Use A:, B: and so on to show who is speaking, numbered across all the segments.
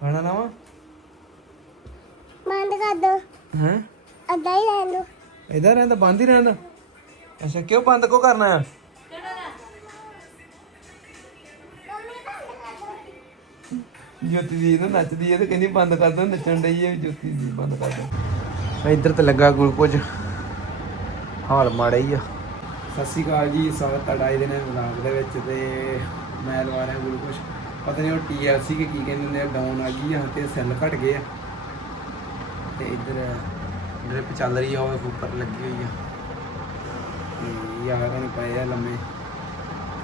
A: ਖਾਣਾ ਲਾਵਾਂ?
B: ਬੰਦ ਕਰ ਦੋ।
A: ਹੈ?
B: ਅੱਧਾ ਹੀ ਰਹਿਣ ਦੋ।
A: ਇਧਰ ਰਹਿੰਦਾ ਬੰਦ ਹੀ ਰਹਿੰਦਾ ਅੱਛਾ ਕਿਉਂ ਬੰਦ ਕੋ ਕਰਨਾ ਆ? ਜੋਤੀ ਦੀ ਨਾ ਨੱਚਦੀ ਹੈ ਤੇ ਕਹਿੰਦੀ ਬੰਦ ਕਰ ਦੋ ਨੱਚਣ ਡਈ ਹੈ ਜੋਤੀ ਦੀ ਬੰਦ ਕਰ ਦੋ। ਇੱਧਰ ਤੇ ਲੱਗਾ ਗਲੂਕੋਜ਼ ਹਾਲ ਮਾੜਾ ਹੀ ਆ। ਸਤਿ ਸ਼੍ਰੀ ਅਕਾਲ ਜੀ ਸਵਾਗਤ ਤੁਹਾਡਾ ਇਹਦੇ ਨਾਲ ਵਲੌਗ ਦੇ ਵਿੱਚ ਤੇ ਮੈਂ ਲਵਾ ਰਿਹਾ ਗਲੂਕੋਜ਼ ਪਤਾ ਨਹੀਂ ਉਹ ਟੀਐਲਸੀ ਕੀ ਕਹਿੰਦੇ ਹੁੰਦੇ ਆ ਡਾਊਨ ਆ ਗਈ ਆ ਤੇ ਸੈੱਲ ਘਟ ਗਏ ਆ। ਤੇ ਇੱਧਰ ਡ੍ਰਿਪ ਚੱਲ ਰਹੀ ਆ, ਉਹ ਉੱਪਰ ਲੱਗੀ ਹੋਈ ਆ। ਤੇ ਯਾਰ ਹੁਣ ਪਏ ਆ ਲੰਮੇ,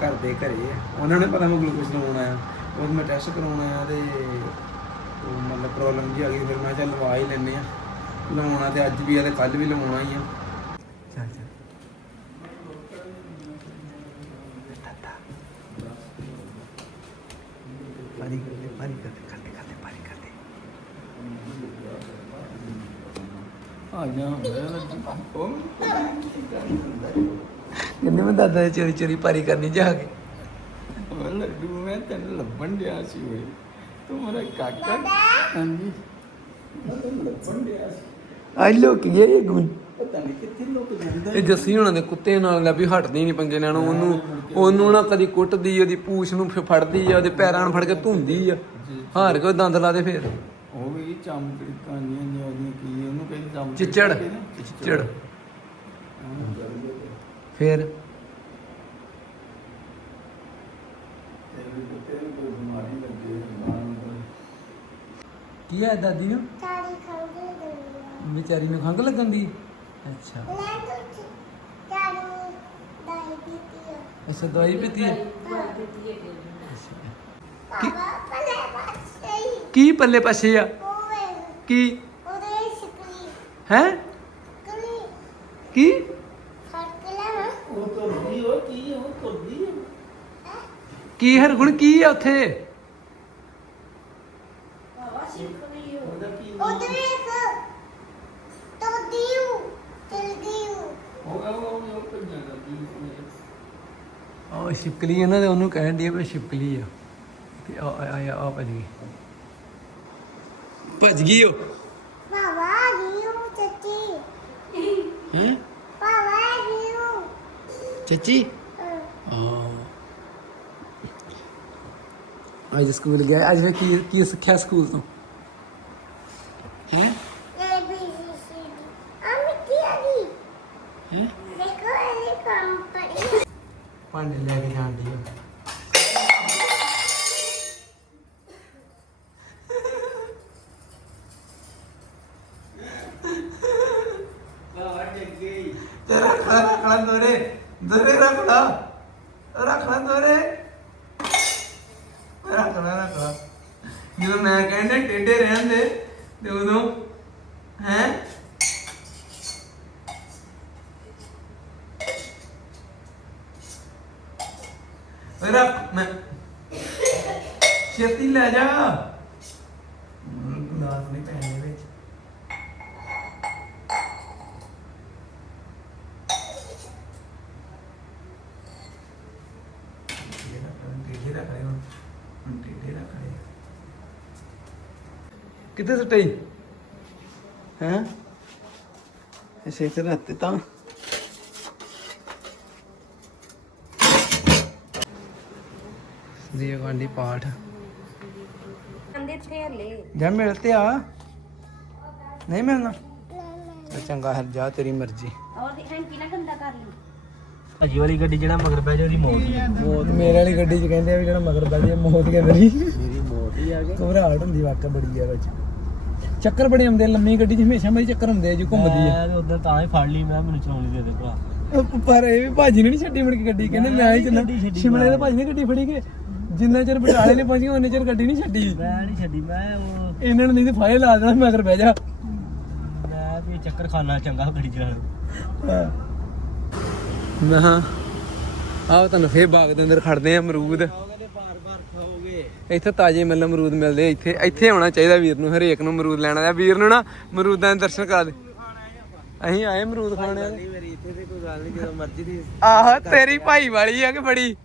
A: ਘਰ ਦੇ ਘਰੇ ਆ। ਉਹਨਾਂ ਨੇ ਪਤਾ ਮੈਂ ਗਲੂਕੋਜ਼ ਲਵਾਉਣਾ ਆ। ਉਹ ਮੈਂ ਟੈਸਟ ਕਰਾਉਣਾ ਆ ਤੇ ਉਹ ਮਤਲਬ ਪ੍ਰੋਬਲਮ ਜੀ ਆ ਗਈ, ਫਿਰ ਮੈਂ ਚੱਲ ਲਵਾ ਹੀ ਲੈਨੇ ਆ। ਲਵਾਉਣਾ ਤੇ ਅੱਜ ਵੀ ਆ ਤੇ ਕੱਲ ਵੀ ਲਵਾਉਣਾ ਹੀ ਆ ਚੱਲ ਚੱਲ ਪਾਣੀ ਕਰ ਦੇ ਪਾਣੀ ਕਰ ਦੇ ਕਰ ਦੇ ਕਰ ਦੇ ਪਾਣੀ ਕਰ ਦੇ ਕਿੰਨੇ ਮੈਂ ਦਾਦਾ ਦੀ ਚੋਰੀ ਚੋਰੀ ਪਾਰੀ ਕਰਨੀ ਜਾ ਕੇ।
C: ਉਹ ਲੱਡੂ ਮੈਂ ਤੈਨੂੰ ਲੱਭਣ ਡਿਆ ਸੀ ਓਏ। ਤੂੰ ਮੇਰਾ ਕਾਕਾ। ਹਾਂਜੀ। ਮੈਂ ਤੈਨੂੰ ਲੱਭਣ ਡਿਆ ਸੀ।
A: ਆ ਲੋਕ ਗਏ ਇਹ ਗੁਣ
C: ਪਤਾ ਨਹੀਂ ਕਿੱਥੇ ਲੋਕ ਜਾਂਦੇ
A: ਇਹ ਜੱਸੀ ਹੁਣਾਂ ਦੇ ਕੁੱਤੇ ਨਾਲ ਲੈ ਵੀ ਹਟਦੀ ਨਹੀਂ ਪੰਗੇ ਲੈਣੋਂ। ਉਹਨੂੰ ਉਹਨੂੰ ਨਾ ਕਦੀ ਕੁੱਟਦੀ ਉਹਦੀ ਪੂਛ ਨੂੰ ਫੜਦੀ ਆ ਉਹਦੇ ਪੈਰਾਂ ਨੂੰ ਫੜ ਕੇ ਧੁੰਦੀ ਆ। ਹਾਰ ਕੇ ਦੰਦ ਲਾ ਦੇ ਫੇਰ।
C: ਉਹ ਵੀ ਚਮਕੜੀ ਕਾਨੀਆਂ ਨੇ ਉਹਦੀਆਂ ਕੀ ਉਹਨੂੰ ਕਹਿੰਦੇ ਚਮਕੜੀ
A: ਚਿੱਚੜ ਚਿੱਚੜ। ਫੇਰ? ਕੀ ਹੈ ਦਾਦੀ ਨੂੰ?
B: ਤਾਰੀ ਖਾਂਦੇ ਗਈ
A: ਵਿਚਾਰੀ ਨੂੰ ਖੰਗ ਲੱਗਣ ਦੀ? ਅੱਛਾ। ਅੱਛਾ ਦਵਾਈ ਪੀਤੀ ਹੈ।
B: ਬਾਬਾ ਪਲੇ ਬਸ। ਸਹੀ
A: ਕੀ ਪੱਲੇ ਪਾਸੇ ਆ? ਕੀ?
B: ਉਹਦੇ ਸ਼ਕਲੀ
A: ਹੈ?
B: ਕਲੀ
A: ਕੀ?
B: ਫ਼ਰਕ ਲੈ
C: ਉਹ ਤੁਰਦੀ ਕੀ ਉਹ ਤੁਰਦੀ
A: ਕੀ ਹਰਗੁਣ ਕੀ ਆ ਉੱਥੇ?
C: ਉਹਦੇ
B: ਇੱਕ ਤੋ ਦਿਉ ਚਲ
C: ਉਹ ਉਹ ਉਹ ਉਹ ਪੰਜਾਂ ਦਾ ਕੀ
A: ਉਹ ਛਿਪਕਲੀ ਇਹਨਾਂ ਦੇ ਉਹਨੂੰ ਕਹਿਣ ਦੀ ਵੀ ਛਿਪਕਲੀ ਆ। ਤੇ ਆ ਆ ਆ ਆ ਭੱਜ ਗਈ। ਭੱਜ ਗਈ ਉਹ?
B: ਬਾਬਾ ਗਿਉ ਚੱਚੀ।
A: ਹੈ?
B: ਬਾਬਾ ਗਿਉ
A: ਚਾਚੀ? ਹਾਂ। ਅੱਜ ਸਕੂਲ ਗਿਆ। ਅੱਜ ਫਿਰ ਕੀ ਕੀ ਸਿੱਖਿਆ ਸਕੂਲ ਤੋਂ? ਹੈ?
B: A B C C D ਆ ਮਿੱਟੀ ਆ ਗਈ
A: ਹੈ?
B: ਦੇਖੋ ਇਹ ਕੰਮ ਪੜੀ
A: ਭਾਂਡੇ ਲੈ ਕੇ ਜਾਂਦੀ ਆ ਰੱਖ ਲੈ ਦੋਰੇ ਰੱਖ ਜਦੋਂ ਮੈਂ ਕਹਿੰਦਾ ਟੇਡੇ ਰਹਿਣ ਦੇ ਤੇ ਉਦੋਂ, ਹੈ? ਰੱਖ, ਮੈਂ ਛੇਤੀ ਲੈ ਜਾ ਨਾਸ ਨਹੀਂ ਪੈਣੇ ਵਿੱਚ ਟੇਢੇ ਰੱਖ ਲੈ, ਟੇਢੇ ਰੱਖ ਲੈ ਹੁਣ ਹੁਣ ਟੇਢੇ ਰੱਖ ਲੈ ਕਿੱਥੇ ਸੁੱਟਈ ਹੈ? ਐਸੇ ਇੱਥੇ ਰੱਖਤੇ ਤਾਂ ਦੀ ਗਾਂਡੀ ਪਾਠ।
D: ਕਹਿੰਦੇ ਇੱਥੇ ਹਲੇ।
A: ਜਾ ਮਿਲ ਤੇ ਆ। ਨਹੀਂ ਮਿਲਣਾ? ਤੇ ਚੰਗਾ ਹਰ ਜਾ ਤੇਰੀ ਮਰਜ਼ੀ।
D: ਔਰ ਦੀ ਹੈਂਕੀ ਨਾ ਗੰਦਾ ਕਰ ਲਈ।
E: ਭਾਜੀ ਵਾਲੀ ਗੱਡੀ ਜਿਹੜਾ ਮਗਰ ਬਹਿ ਜਾ ਉਹਦੀ ਮੌਤ ਹੀ ਆ।
A: ਮੌਤ ਮੇਰੇ ਵਾਲੀ ਗੱਡੀ 'ਚ ਕਹਿੰਦੇ ਆ ਵੀ ਜਿਹੜਾ ਮਗਰ ਬੈਠੇ ਮੌਤ ਕੇ ਮੇਰੀ।
E: ਮੇਰੀ ਮੌਤ ਹੀ ਆ ਗਈ।
A: ਘਬਰਾਹਟ ਹੁੰਦੀ ਵਾਕਾ ਬੜੀ ਆ ਵਿੱਚ। ਚੱਕਰ ਬੜੇ ਆਉਂਦੇ ਆ, ਲੰਮੀ ਗੱਡੀ 'ਚ ਹਮੇਸ਼ਾ ਮੇਰੀ ਚੱਕਰ ਹੁੰਦੇ ਆ ਜੀ ਘੁੰਮਦੀ ਆ।
E: ਮੈਂ ਉਦੋਂ ਤਾਂ ਹੀ ਫੜ ਲਈ ਮੈਂ ਕਿਹਾ ਮੈਨੂੰ ਚਲਾਉਣੀ ਦੇ ਦੇ ਭਰਾ।
A: ਪਰ ਇਹ ਵੀ ਭਾਜੀ ਨੇ ਨਹੀਂ ਛੱਡੀ ਮੁੜ ਕੇ ਗੱਡੀ ਕਹਿੰਦੇ ਮੈਂ ਹੀ ਚੱਲਾਂ
E: ਗੱਡੀ ਛੱਡੀ
A: ਸ਼ਿਮਲੇ ਦੇ ਭਾਜੀ ਨੇ ਗੱਡੀ ਫੜੀ ਕੇ ਜਿੰਨਾ ਚਿਰ ਬਟਾਲੇ ਨੇ ਪਹੁੰਚੀ ਉਹਨੇ ਚਿਰ ਗੱਡੀ ਨਹੀਂ ਛੱਡੀ।
E: ਮੈਂ ਨਹੀਂ ਛੱਡੀ ਮੈਂ ਉਹ
A: ਇਹਨਾਂ ਨੂੰ ਨਹੀਂ ਤੇ ਫਾਇਲ ਲਾ ਦੇਣਾ ਮਗਰ ਬਹਿ ਜਾ।
E: ਮੈਂ ਵੀ ਚੱਕਰ ਖਾਣਾ ਚੰਗਾ ਗੱਡੀ ਚਲਾਉਣ।
A: ਮੈਂ ਹਾਂ ਆਹ ਤੁਹਾਨੂੰ ਫੇਰ ਬਾਗ ਦੇ ਅੰਦਰ ਖੜਦੇ ਆ ਅਮਰੂਦ।
E: ਖਾਓਗੇ।
A: ਇੱਥੇ ਤਾਜ਼ੇ ਮੱਲ ਅਮਰੂਦ ਮਿਲਦੇ ਇੱਥੇ ਇੱਥੇ ਆਉਣਾ ਚਾਹੀਦਾ ਵੀਰ ਨੂੰ ਹਰੇਕ ਨੂੰ ਅਮਰੂਦ ਲੈਣਾ ਆ ਵੀਰ ਨੂੰ ਨਾ ਅਮਰੂਦਾਂ ਦੇ ਦਰਸ਼ਨ ਕਰਾ ਦੇ। ਅਸੀਂ ਆਏ ਅਮਰੂਦ ਖਾਣੇ ਆ
E: ਨਹੀਂ ਮੇਰੀ ਇੱਥੇ ਤੇ ਕੋਈ ਗੱਲ ਨਹੀਂ ਜਦੋਂ ਮਰਜ਼ੀ ਦੀ
A: ਆਹ ਤੇਰੀ ਭਾਈ ਵਾਲੀ ਆ ਕਿ ਬੜੀ?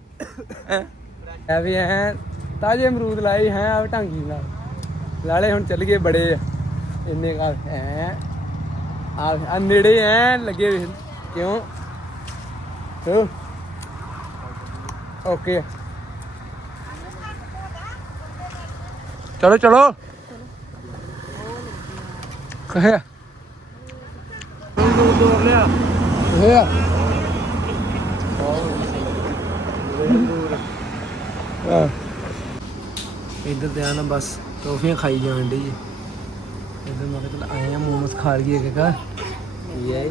A: ਐ ਵੀ ਐ ਤਾਜ਼ੇ ਅਮਰੂਦ ਲਾਏ ਹੈ ਆ ਢਾਂਗੀ ਨਾਲ। ਲਾਲੇ ਹੁਣ ਚੱਲ ਗਏ ਬੜੇ ਆ। ਇੰਨੇ ਕਾ ਐ। ਆ ਨੇੜੇ ਐ ਲੱਗੇ ਵੇ ਕਿਉਂ? ਹੋ ਓਕੇ। ਚਲੋ ਚਲੋ। ਕਹੇ ਦੂਰ ਲਿਆ ਹੋਇਆ ਆ ਇੱਧਰ ਆ ਬਸ ਟੋਫੀਆਂ ਖਾਈ ਜਾਣ ਏ। ਇੱਧਰ ਮੈਂ ਕਿਹਾ ਆਏ ਆ ਮੋਮੋਸ ਖਾ ਲਈਏ ਕਿ ਘਰ ਇਹ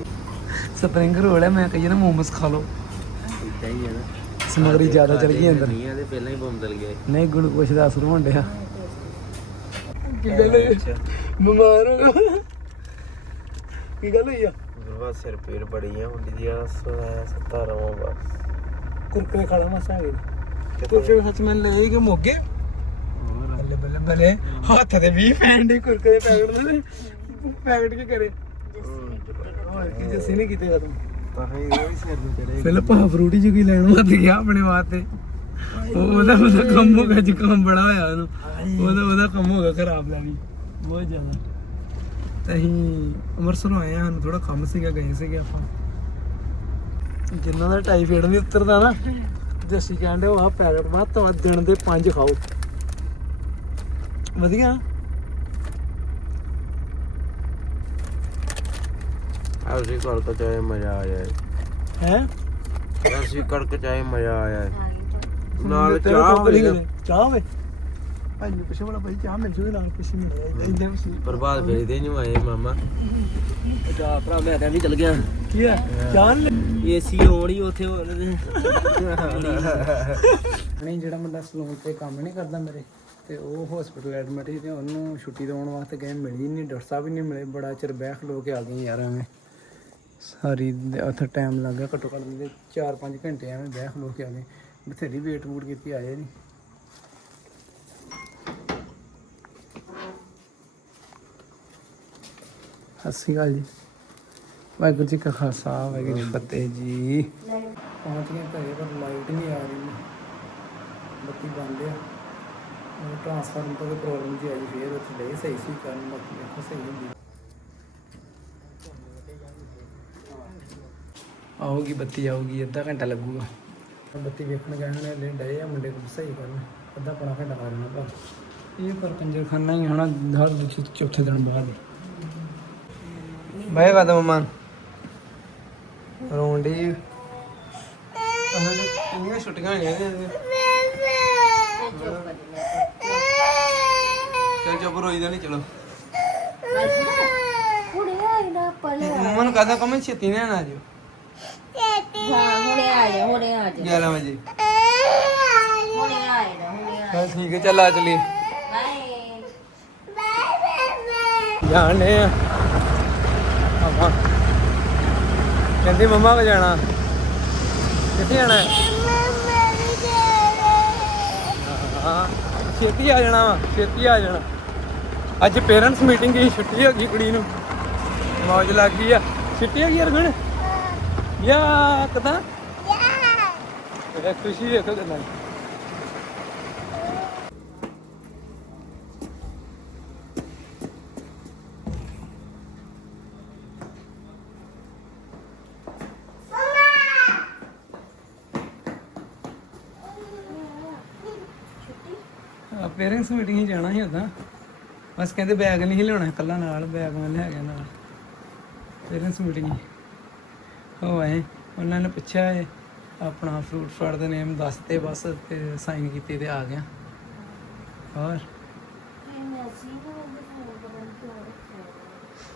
A: ਸਪਰਿੰਗ ਰੋਲ ਹੈ ਮੈਂ ਕਹੀ ਨਾ ਮੋਮੋਸ ਖਾ ਲਓ।
E: ਇਦਾਂ ਹੀ ਹੈ ਨਾ।
A: ਸਮਗਰੀ ਜ਼ਿਆਦਾ ਚਲ ਗਈ ਅੰਦਰ।
E: ਨਹੀਂ ਆਦੇ ਪਹਿਲਾਂ ਹੀ ਬੰਦਲ ਗਏ
A: ਨਹੀਂ ਗਲੂਕੋਸ਼ ਦਾ ਅਸਰ ਹੋਣ ਡਿਆ। ਕੀ ਗੱਲ ਹੋਈ ਬਿਮਾਰ। ਹੋ ਗਿਆ ਕੀ ਗੱਲ ਹੋਈ ਆ?
E: ਗੁਰਵਾ ਸਿਰ ਪੀੜ ਬੜੀ ਆ ਹੁੰਦੀ ਦੀ ਆ ਸੱਤਾ ਰਵਾਂ ਬਸ।
A: ਕੁਰਕਰੇ ਖਾ ਲੈਣਾ ਸਾਗੇ। ਕੁਰਕਰੇ ਸੱਚ ਮੈਂ ਲੈ ਕੇ ਮੋਗੇ। ਬੱਲੇ ਬੱਲੇ ਬੱਲੇ। ਹੱਥ ਦੇ 20 ਫੈਨ ਦੇ ਕੁਰਕਰੇ ਪੈਕਟ ਦੇ ਪੈਕਟ ਕੀ ਕਰੇ? ਹੋਰ ਕੀ ਜੱਸੀ ਨੇ ਕੀਤੇ ਖਤਮ
E: ਤਾਂ? ਹੀ ਉਹ ਵੀ ਸਿਰ ਨੂੰ
A: ਫਿਲਪ ਫਰੂਟੀ ਜੀ ਕੀ ਲੈਣ ਮੱਤ ਗਿਆ ਆਪਣੇ ਵਾਸਤੇ। ਉਹ- ਉਹਦਾ ਉਹਦਾ ਕੰਮ ਹੋ ਗਿਆ ਜ਼ੁਕਾਮ ਬੜਾ ਹੋਇਆ ਉਹਨੂੰ। ਉਹਦਾ ਉਹਦਾ ਕੰਮ ਹੋ ਗਿਆ ਖਰਾਬ ਲੈਣੀ ਬਹੁਤ ਜ਼ਿਆਦਾ। ਤੇ ਅਸੀਂ ਅੰਮ੍ਰਿਤਸਰੋਂ ਆਏ ਹਾਂ ਸਾਨੂੰ ਥੋੜਾ ਕੰਮ ਸੀਗਾ ਗਏ ਸੀਗੇ ਆਪਾਂ। ਜਿੰਨਾ ਦਾ ਟਾਈਫਾਇਡ ਨਹੀਂ ਉਤਰਦਾ ਨਾ ਅਸੀਂ ਕਹਿੰਦੇ ਉਹ ਆ ਪੈਕਟ ਵੱਧ ਤੋਂ ਦਿਨ ਦੇ ਪੰਜ ਖਾਓ। ਵਧੀਆ।
E: ਅਸੀਂ ਕੜਕ ਚਾਹੇ ਮਜ਼ਾ ਆ ਜਾਏ
A: ਹੈ?
E: ਅਸੀਂ ਕੜਕ ਚਾਹੇ ਮਜ਼ਾ ਆ ਜਾਏ
D: ਹਾਂ
E: ਨਾਲ ਚਾਹ ਹੋਵੇ ਨਾ।
A: ਚਾਹ ਹੋਵੇ ਭਾਈ ਨੂੰ ਪੁੱਛੋ ਬੜਾ ਭਾਈ ਚਾਹ ਮਿਲ ਜੂਗੀ ਨਾਲ ਕੁਛ ਨਹੀਂ ਇੰਦਾ ਕੁਛ ਨਹੀਂ
E: ਪ੍ਰਭਾਤ ਫੇਰੀ ਦੇ ਨੂੰ ਆਏ ਮਾਮਾ। ਜਾ ਭਰਾ ਮੈਂ ਤਾਂ ਵੀ ਚਲ ਗਿਆ।
A: ਕੀ ਹੈ। ਚਾਹ ਨਹੀਂ
E: ਏਸੀ ਹੋਣੀ ਉੱਥੇ ਹੋਰ
A: ਨਹੀਂ ਜਿਹੜਾ ਮੁੰਡਾ ਸਲੂਨ ਤੇ ਕੰਮ ਨਹੀਂ ਕਰਦਾ ਮੇਰੇ ਤੇ ਉਹ ਹਸਪੀਟਲ ਐਡਮਿਟ ਸੀ ਤੇ ਉਹਨੂੰ ਛੁੱਟੀ ਦਵਾਉਣ ਵਾਸਤੇ ਗਏ ਮਿਲੀ ਨਹੀਂ ਡਾਕਟਰ ਸਾਹਿਬ ਵੀ ਨਹੀਂ ਮਿਲੇ। ਬੜਾ ਚਿਰ ਬਹਿ ਖਲੋ ਕੇ ਆ ਗਏ ਯਾਰ ਐਵੇਂ। ਸਾਰੀ ਦੇ- ਉੱਥੇ ਟਾਈਮ ਲੱਗ ਗਿਆ ਘੱਟੋ ਘੱਟ ਦੇ 4-5 ਘੰਟੇ ਐਵੇਂ ਬਹਿ ਖਲੋ ਕੇ ਆ ਗਏ। ਬਥੇਰੀ ਵੇਟ ਵੂਟ ਕੀਤੀ, ਆਏ ਨਹੀਂ ਸਤਿ ਸ਼੍ਰੀ ਅਕਾਲ ਜੀ। ਵਾਹਿਗੁਰੂ ਜੀ ਕਾ ਖਾਲਸਾ, ਵਾਹਿਗੁਰੂ ਜੀ ਕੀ ਫਤਿਹ ਜੀ। ਪਹੁੰਚ ਗਏ ਘਰੇ, ਪਰ ਲਾਈਟ ਨਹੀਂ ਆ ਰਹੀ ਬੱਤੀ ਬੰਦ ਆ। ਉਹ ਟ੍ਰਾਂਸਫਾਰਮਰ ਤੋਂ ਪ੍ਰੋਬਲਮ ਜੀ ਆਈ ਫੇਰ ਉੱਥੇ ਦੇ ਸਹੀ ਸੀ ਕਰਨ, ਬਾਕੀ ਦੇਖੋ ਸਹੀ ਹੁੰਦੀ। ਆਊਗੀ, ਬੱਤੀ ਆਊਗੀ, ਅੱਧਾ ਘੰਟਾ ਲੱਗੂਗਾ। ਬੱਤੀ ਵੇਖਣ ਗਏ ਨੇ ਲੈ ਡਏ ਆ ਮੁੰਡੇ ਕੋਲ ਸਹੀ ਕਰਨ। ਅੱਧਾ ਪੌਣਾ ਘੰਟਾ ਲੱਗਣਾ ਪਰ ਇਹ ਪਰ ਕੰਜਰ ਖਾਨਾ ਹੀ ਹੋਣਾ ਹਰ ਦੂਜੇ ਚੌਥੇ ਦਿਨ ਬਾਅਦ। ਬਾਏ ਕਾ ਮਮਨ ਰੋਂਡੀ ਇੰਨੀਆਂ ਛੁੱਟੀਆਂ ਹੋਈਆਂ ਨੇ ਚਲ ਚੁੱਪ ਰੋਈਦਾ ਨਹੀਂ ਚਲੋ।
D: ਨਾ
A: ਮੰਮਾ ਨੂੰ ਕਹਦਾ ਛੇਤੀ ਨਾ ਆ ਜਿਓ
D: ਹਾਂ ਹੁਣੇ ਆ ਜਾ। ਹੁਣੇ ਆ ਜਾ
A: 11 ਵਜੇ।
D: ਹੁਣੇ ਆ ਜਾ ਹੁਣੇ ਆ
A: ਬਸ ਠੀਕ ਹੈ ਚੱਲ ਆ ਚਲੀ
D: ਬਾਏ।
A: ਜਾਣੇ ਆ। ਆਪਾਂ। ਕਹਿੰਦੀ ਮੰਮਾ ਕੋ ਜਾਣਾ। ਕਿੱਥੇ ਜਾਣਾ ਹੈ? ਹਾਂ ਛੇਤੀ ਆ ਜਾਣਾ ਵਾ ਛੇਤੀ ਆ ਜਾਣਾ। ਅੱਜ ਪੇਰੈਂਟਸ ਮੀਟਿੰਗ ਦੀ ਛੁੱਟੀ ਹੋ ਗਈ ਕੁੜੀ ਨੂੰ। ਮੌਜ ਲੱਗ ਗਈ ਆ। ਛੁੱਟੀ ਹੋ ਗਈ ਅਰਗਣ ਯਾ ਕਦਾ? ਇਹ ਖੁਸ਼ੀ ਦੇਖੋ ਪੇਰੈਂਟਸ ਮੀਟਿੰਗ ਹੀ ਜਾਣਾ ਸੀ ਉਦਾਂ ਬਸ ਕਹਿੰਦੇ ਬੈਗ ਨਹੀਂ ਸੀ ਲਿਆਉਣਾ, ਇਕੱਲਾ ਨਾਲ ਬੈਗ ਮੈਂ ਲਿਆ ਗਿਆ ਨਾਲ। ਪੇਰੈਂਟਸ ਮੀਟਿੰਗ ਹੋ। ਆਏ, ਉਹਨਾਂ ਨੇ ਪੁੱਛਿਆ ਹੈ ਆਪਣਾ ਫਰੂਟ ਫੜ ਦੇ ਨੇਮ ਦੱਸਤੇ ਬਸ ਤੇ ਸਾਈਨ ਕੀਤੇ ਤੇ ਆ ਗਿਆ। ਹੋਰ?